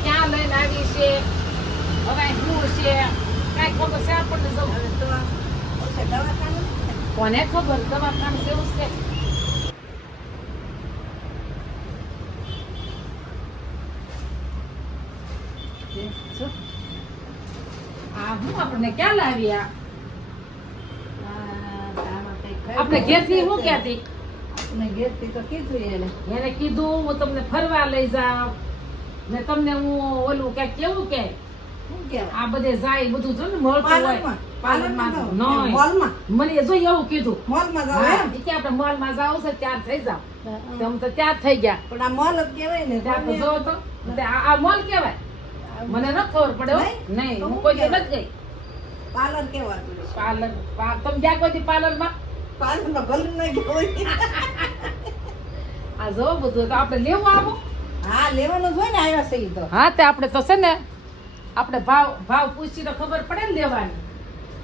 ક્યાં લઈને આવી છે હવે શું છે કાંઈ ખબર છે આપણને કોને ખબર દવાખાનું કેવું છે હું આપણને ક્યાં લાવ્યા આપણે ઘેરથી શું કહેતી એને કીધું હું તમને ફરવા લઈ જાઉં ને તમને હું ઓલું કઈ કેવું કે આ બધે જાય બધું જો ને મળતું હોય પાર્લરમાં મને જો એવું કીધું મોલમાં જાવ છે ત્યાર થઈ જાવ તમે તો ત્યાર થઈ ગયા પણ આ મોલ જ કહેવાય ને જો તો આ મોલ કહેવાય મને ન ખબર પડે નહીં હું કોઈ નથી ગઈ પાર્લર કેવાતું પાર્લર તમે ગયા કોઈ પાર્લરમાં પાર્લરમાં ભલે ન ગયો આ જો બધું તો આપણે લેવું આવો હા લેવાનું જ હોય ને આવ્યા છે ઈ તો હા તે આપણે તો છે ને આપણે ભાવ પૂછી તો ખબર પડે ને લેવાની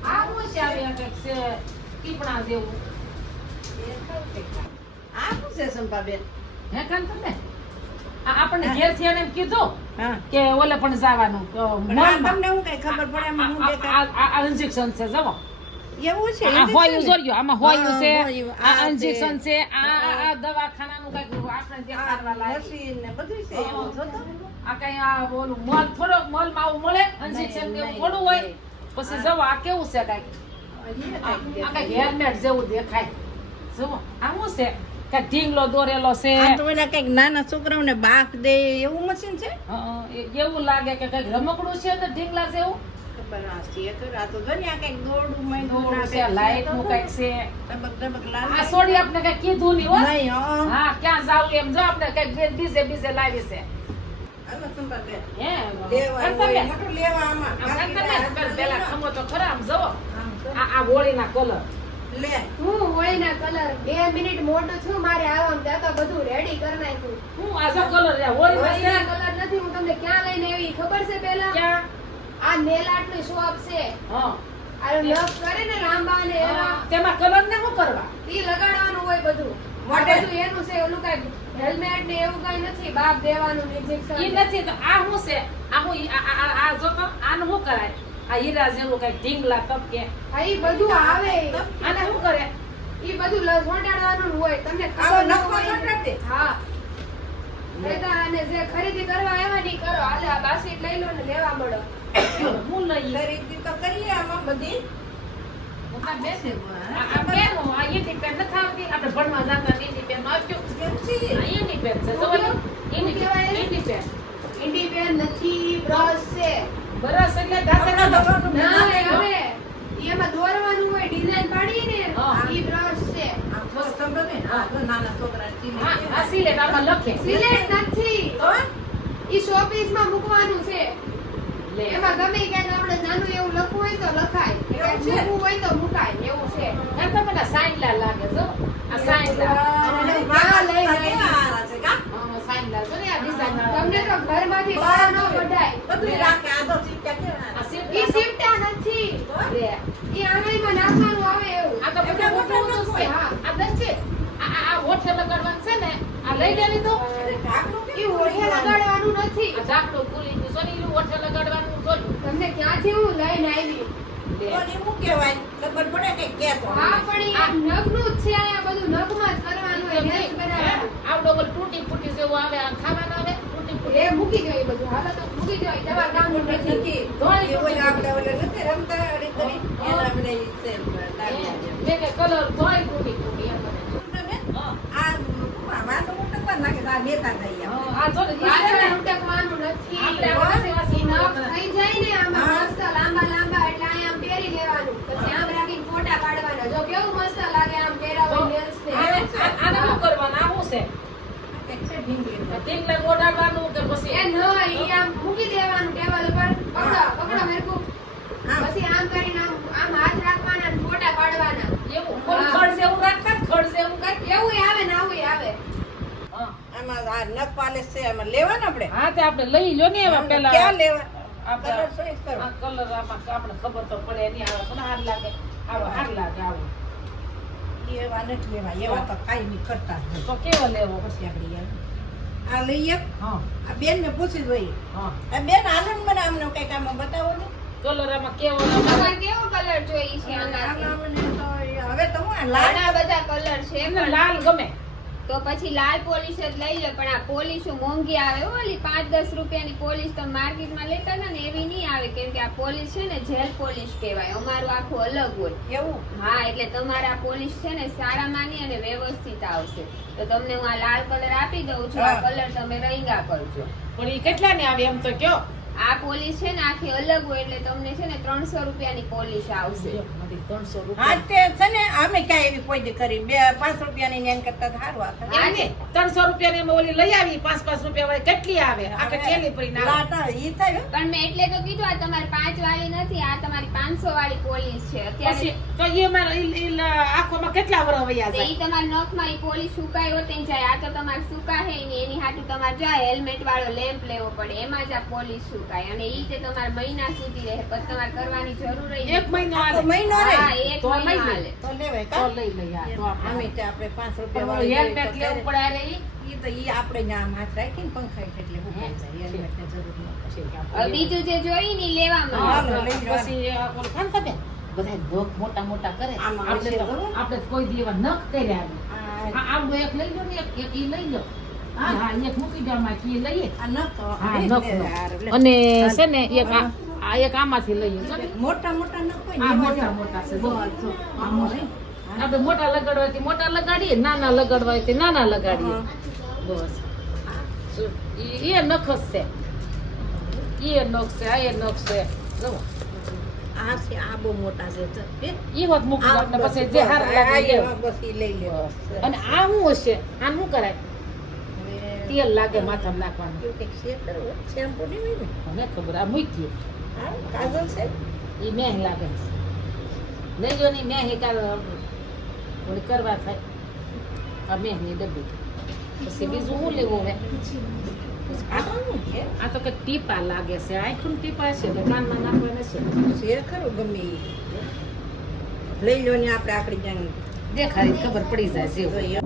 આ શું છે આવી કંઈક છે ટીપણા જેવું આ શું છે સંપાબેન હે કાન તમે આપણને ઘેર થી એને એમ કીધું હા કે ઓલે પણ જવાનું તમને હું કઈ ખબર પડે એમાં હું દેખાય આ ઇન્જેક્શન છે જવો એવું છે આ હોયું જોર્યો આમાં હોયું છે આ ઇન્જેક્શન છે આ દવાખાનાનું કઈક આપણે દેખાડવા લાગે મશીન ને બધું છે એવું જો તો આ કઈ આ ઓલું મોલ થોડો મોલ માં આવું મળે ઇન્જેક્શન કે થોડું હોય પછી જવો આ કેવું છે કઈક આ કઈક હેરમેટ જેવું દેખાય જવો આ શું છે કઈક ઢીંગલો દોરેલો છે આ તો એના કઈક નાના છોકરાઓને બાફ દે એવું મશીન છે એવું લાગે કે કઈક રમકડું છે ને ઢીંગલા જેવું આ તો જો ને આ કઈક દોરડું દોરડું છે લાઈટ નું કઈક છે ટબક ટબક લાલ આ સોડી આપણે કઈ કીધું નહીં હો નહીં હા ક્યાં જાવ એમ જો આપણે કઈક બીજે લાવી છે આમાં સંપાબેન હે લેવા હોય નકર લેવા આમાં પેલા ખમો તો ખરા આમ જવો આ હોળીના કલર લે હું હોળીના કલર 2 મિનિટ મોટું છું મારે આવવાનું ત્યાં તો બધું રેડી કરી નાખ્યું હું આ જો કલર રે હોળીના કલર નથી હું તમને ક્યાં લઈને આવી ખબર છે પેલા ક્યાં આ નેલ આર્ટની શોપ છે હા આ લવ કરે ને લાંબા ને એવા તેમાં કલર ને શું કરવા ઈ લગાડવાનું હોય બધું મોડેલ. બધું એનું છે ઓલું કઈ હેલ્મેટ ને એવું કઈ નથી બાપ દેવાનું ઇન્જેક્શન ઈ નથી તો આ શું છે આ હું આ જો તો આનું શું કરાય આ હીરા જેવું કઈ ઢીંગલા તપકે હા ઈ બધું આવે આને શું કરે ઈ બધું લસોટાડવાનું હોય તમને આવો ખબર ન નખો હોય ચોંટાડી દે. હા બેટા અને જે ખરીદી કરવા આવ્યા ની કરો હાલે આ બાસ્કેટ લઈ લો ને લેવા મળો હું લઈએ ખરીદી તો કરીએ આમાં બધી આ પેન આ ઈની પેન નથી આવતી આપણે ભણવા જતા ઈની પેન આપ્યું કેમ છે આ ઈની પેન છે જો ઈની પેન ઇન્ડી પેન નથી બ્રશ છે બરસ એટલે ઢાંકણા દવાનું ના હવે એમાં દોરવાનું હોય ડિઝાઇન પાડી ને હા. ઈ બ્રશ છે આમ થોડો સંભળે ને આ જો નાના છોકરા હા આ સિલેટ આમાં લખે સિલેટ નથી તો ઈ શોપીસ માં મૂકવાનું છે લે એમાં ગમે ક્યાંક આપણે નાનું એવું લખવું હોય તો લખાય એવું છે? મૂકવું હોય તો મુકાય એવું છે આ તો મને સાઈનલા લાગે જો આ સાઈનલા અને હા, વાહ લઈ લઈ લઈ. કેવા છે કા સાઈનલા જો ને આ ડિઝાઇન તમને તો ઘરમાંથી બહાર ન કઢાય બધું રાખે આ તો સીટા કેવા આ સિમ્પલ ઈ સીપટા નથી લે ઈ આંગળીમાં નાખવાનું આવે એવું આ તો બધા મોટું મોટું છે હા. આ દસ છે આ હોઠે લગાડવાનું છે ને આ લઈ લેલી તો અરે ઢાંકણું ઈ કેવું ઓઠે લગાડવાનું નથી આ ઝાકડું ખુલી ગયું સોની ઈલું હોઠે લગાડવાનું જોયું તમને ક્યાંથી હું લઈને આવી લે કોને શું કહેવાય ખબર પડે કે કે તો હા પણ ઈ નખનું જ છે અહીંયા બધું નખમાં જ કરવાનું હોય નેસ બનાવવાનું. આવડો બોલ તૂટી ફૂટી જેવું આવે આ ખાવાનું આવે તૂટી ફૂટી એ મૂકી જાય બધું હાલો તો મૂકી જાય દવા કામનું નથી નથી ધોળી એ ઓલા આપણે ઓલા નથી રમતા અડી કરી એના આપણે ઈ છે લાગ્યા છે. મેં કે કલર ધોઈ તૂટી ફૂટી એમ બને. તમે હા. આ વાતો મોટો નાખે આ નેતા થઈ ગયા આ જો ને પાછળ ઉટકવાનું નથી. આપણે આ સેવા ઈ નખ થઈ જાય ને આમાં મસ્ત લાંબા લાંબા એટલે અહીંયા આમ પહેરી લેવાનું પછી આમ રાખીને ફોટા પાડવાના જો કેવું મસ્ત લાગે આમ પહેરાવો nails ને. આને શું કરવાનું આ શું છે એક છે ઢીંગલી ટીંગલે ઓડાડવાનું કે પછી એ ન ઈ આમ મૂકી દેવાનું ટેબલ ઉપર પકડો મેરકુ પછી આમ કરીને આમ હાથ રાખવાના અને ફોટા પાડવાના એવું કોઈ ખડ જેવું રાખતા ખડ જેવું કઈ એવું આવે ને આવું આવે હા આમાં આ નખ પાલિશ છે આમાં લેવાના આપણે હા તે આપણે લઈ લો ને એવા પેલા ક્યાં લેવા આપણે કલર ચોઈસ કરો આ કલર આમાં આપણે ખબર તો પડે નહીં આવે પણ હાર લાગે આવો હાર લાગે આવો એવા નથી લેવા એવા તો કાઈ નહીં કરતા તો કેવો લેવો પછી આપણે યાર આ લઈ એક હા આ બેન ને પૂછી જોઈએ હા આ બેન હાલો ને મને આમને કઈક આમાં બતાવો ને કલર આમાં કેવો તમારે કેવો કલર જોઈએ છે આમાંથી હવે તો હું લાલ ઘણા બધા કલર છે એમને પણ લાલ ગમે તો પછી લાલ પોલીસ જ લઈ લો પણ આ પોલીસો મોંઘી આવે હો, ઓલી 5-10 રૂપિયાની પોલીસ તો માર્કેટમાં લેતા હતા ને એવી નહીં આવે કેમ કે આ પોલીસ છે ને જેલ પોલીસ કહેવાય અમારું આખું અલગ હોય એવું હા એટલે તમારા પોલીસ છે ને સારા માની અને વ્યવસ્થિત આવશે તો તમને હું આ લાલ કલર આપી દઉં છું આ હા. કલર તમે રંગા કરજો પણ એ કેટલા ને આવે એમ તો કયો આ પોલીસ છે ને આખી અલગ હોય એટલે તમને છે ને 300 રૂપિયાની પોલીસ આવશે 300 હા રૂપિયા તે છે ને અમે ક્યાં એવી કોઈ દી કરી 5 રૂપિયાની નેન કરતા તો સારું આ હા, એમ નહીં, 300 રૂપિયાની અમે ઓલી લઈ આવી 5-5 રૂપિયા વાળી કેટલી આવે આખે થેલી ભરીને આવે લાટા ઈ થાય હો. પણ મેં એટલે તો કીધું આ તમારી 5 વાળી નથી આ તમારી 500 વાળી પોલીસ છે અત્યારે પછી તો એ મારે આંખોમાં કેટલા વરસ વયા તે જાય ઈ તમારા નખમાં ઈ પોલીસ સુકાય હોતે ને જાય આ તો તમારે સુકાહે ને એની હાટુ તમારે જાય હેલ્મેટ વાળો લેમ્પ લેવો પડે એમાં જ આ પોલીસ સુકાય અને ઈ તે તમારે મહિના સુધી રહે પછી તમારે કરવાની જરૂર જ એક મહિનો આ તો આવે મહિનો રે હા એક તો મહિનો લઈ લે. હાલે તો લેવાય તો કા લઈ લઈએ આ, તો અમે આપણે તે આપણે 5 રૂપિયા પણ વાળી હેલ્મેટ તો લેવું ત્યારે પડે અરે ઈ ઈ તો ઈ આપણે ને આમ હાથ રાખીને પંખાય છે એટલે હું જાય હેલ્મેટની જરૂર ન પડે. છે કે હવે આપણે બીજું જે જોઈ ને ઈ લેવામાં હા, હાલો, લઈ લો. પછી ઓલું ખાન ખાતે બધા નખ મોટા મોટા કરે આમાં આપણે હશે તો ખરું? આપણે તો કોઈ દી એવા નખ કર્યા નથી. આ આ આમ એક લઈ લો ને એક ઈ લઈ લો હા એક મૂકી દો આમાં કે ઈ લઈએ આ નખ હા લે, નખ લે, નો. આ લે. અને છે ને એક આ એક આમાંથી લઈએ છો ને મોટા મોટા નખ હોય ને આ એવા મોટા જો. મોટા છે જો. બસ જો. આ મોટા. આપણે મોટા લગાડવાથી મોટા લગાડીએ નાના લગાડવાથી નાના લગાડીએ બસ એ નખ જ છે એ નખ છે આ એ નખ છે જો આ છે આ બહુ મોટા છે તો બે. ઈ વાત મૂકી દો આપણે પછી જે હારું આ લાગે એ એવા બસ ઈ લઈ લે અને આ શું હશે આ શું કરાય હવે તેલ લાગે માથામાં નાખવાનું કેવું કંઈક છે ખરું હો? શેમ્પૂ નહીં હોય ને મને ખબર આ મૂકી હા કાજલ છે ઈ મેહ લાગે લઈ જો ની મેહ એકાદ ઓલી કરવા થાય આ મેહની ડબ્બી પછી બીજું શું લેવું હવે આ તો શું છે આ તો કઈક ટીપા લાગે છે આખું ટીપા છે તો કાનમાં નાખવાના છે છે ખરું ગમે ઈ લઈ લો ને આપણે આકડી જાણ દેખાડી ખબર પડી જાય જેવું જોઈએ